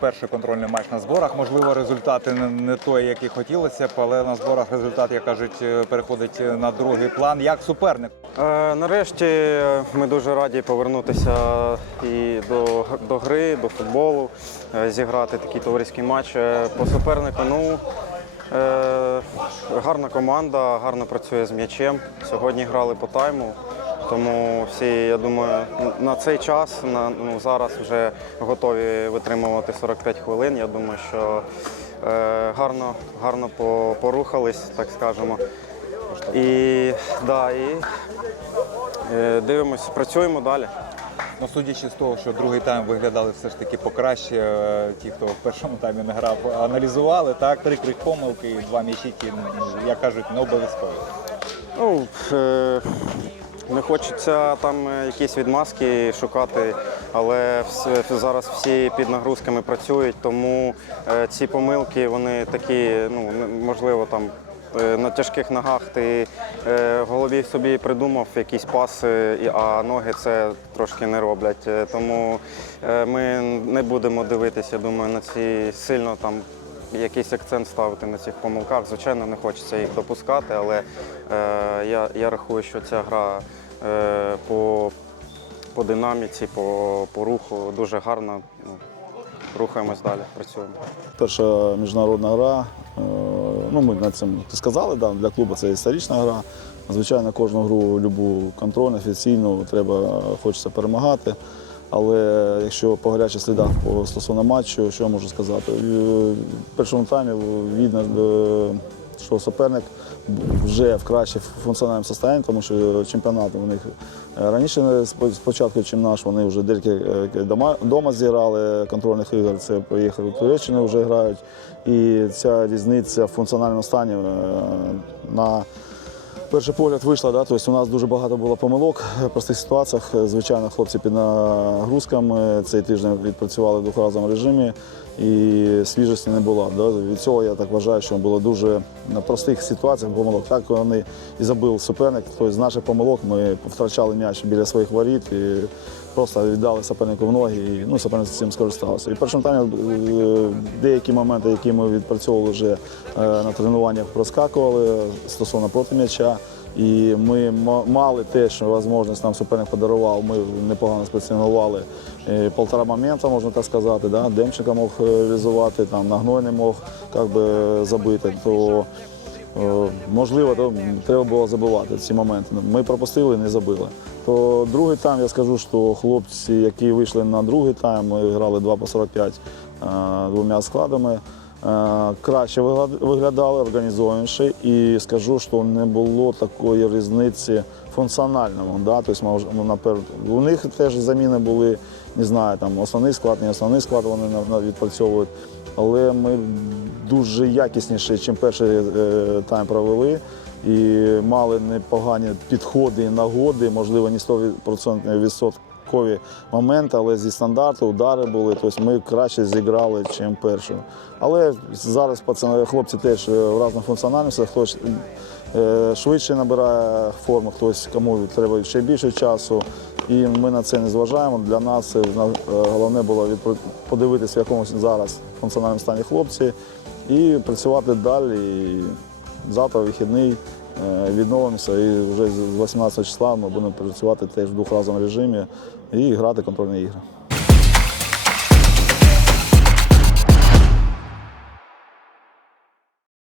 Перший контрольний матч на зборах. Можливо, результати не, той, який хотілося б, але на зборах результат, як кажуть, е, переходить на другий план. Як суперник? Е, Нарешті ми дуже раді повернутися і до, до гри, до футболу, е, зіграти такий товариський матч. Е, По супернику, ну е, гарна команда, гарно працює з м'ячем. Сьогодні грали по тайму. Тому всі, я думаю, на цей час, на, ну, зараз вже готові витримувати 45 хвилин. Я думаю, що е, гарно, гарно порухались, так скажемо. І, да, і е, дивимося, працюємо далі. Ну, судячи з того, що другий тайм виглядали все ж таки покраще. е, Ті, хто в першому таймі не грав, аналізували так, три крик помилки і два м'ячі, ну, як кажуть, не обов'язково. Ну, е, не хочеться там е, якісь відмазки шукати, але зараз всі під нагрузками працюють, тому е, ці помилки вони такі, ну можливо, там. е, На тяжких ногах ти в голові собі придумав якісь паси, а ноги це трошки не роблять. Тому ми не будемо дивитися, я думаю, на ці сильно там якийсь акцент ставити на цих помилках. Звичайно, не хочеться їх допускати, але е, я, я рахую, що ця гра е, по, по динаміці, по, по руху дуже гарна. Ну, рухаємось далі, працюємо. Перша міжнародна гра. е, Ну, ми над цим сказали, да, для клубу це історична гра. Звичайно, кожну гру, любу контрольну, офіційну, треба, хочеться перемагати. Але якщо по гарячих слідах по стосовно матчу, що я можу сказати? Е, В першому таймі видно, е, що суперник вже в краще функціональному стані, тому що чемпіонат у них раніше спочатку, ніж наш, вони вже деякі е, дома, дома зіграли контрольних ігор, це поїхали в Туреччину, вже грають. І ця різниця в функціональному стані е, на перший погляд вийшла. Да? Тобто у нас дуже багато було помилок в простих ситуаціях. Звичайно, хлопці під нагрузками цей тиждень відпрацювали в двохразовому режимі і свіжості не було. Від цього я так вважаю, що було дуже на простих ситуаціях помилок. Так вони і забив суперник. Тобто з наших помилок ми втрачали м'яч біля своїх воріт. І Просто віддали супернику в ноги, і ну, суперник цим скористався. І в першому таймі е, деякі моменти, які ми відпрацьовували вже е, на тренуваннях, проскакували стосовно проти м'яча. І ми ма- мали те, що можливість нам суперник подарував. Ми непогано спрацювали. Е, Полтора моменту, можна так сказати. Да? Демченко мог реалізувати, там Нагной не мог як би, забити. То Е, Можливо, то треба було забивати ці моменти. Ми пропустили, не забили. То другий тайм я скажу, що хлопці, які вийшли на другий тайм, ми грали 2 по 45 е, двома складами. Е, Краще виглядали, організованіше, і скажу, що не було такої різниці функціональному. Да? Тобто, ну, напер- у них теж заміни були, не знаю, там основний склад, не основний склад вони відпрацьовують. Але ми дуже якісніше, ніж перший е, тайм провели. І мали непогані підходи нагоди, можливо, не 100% відсоткові моменти, але зі стандарту удари були. Тобто ми краще зіграли, ніж першу. Але зараз пацани, хлопці теж е, в різних функціональностях. Хтось е, швидше набирає форму, хтось кому треба ще більше часу. І ми на це не зважаємо. Для нас е, головне було подивитися, в якому зараз функціональному стані хлопці, і працювати далі. І завтра вихідний відновимося і вже з 18 числа ми будемо працювати теж в двохразовому режимі і грати контрольні ігри.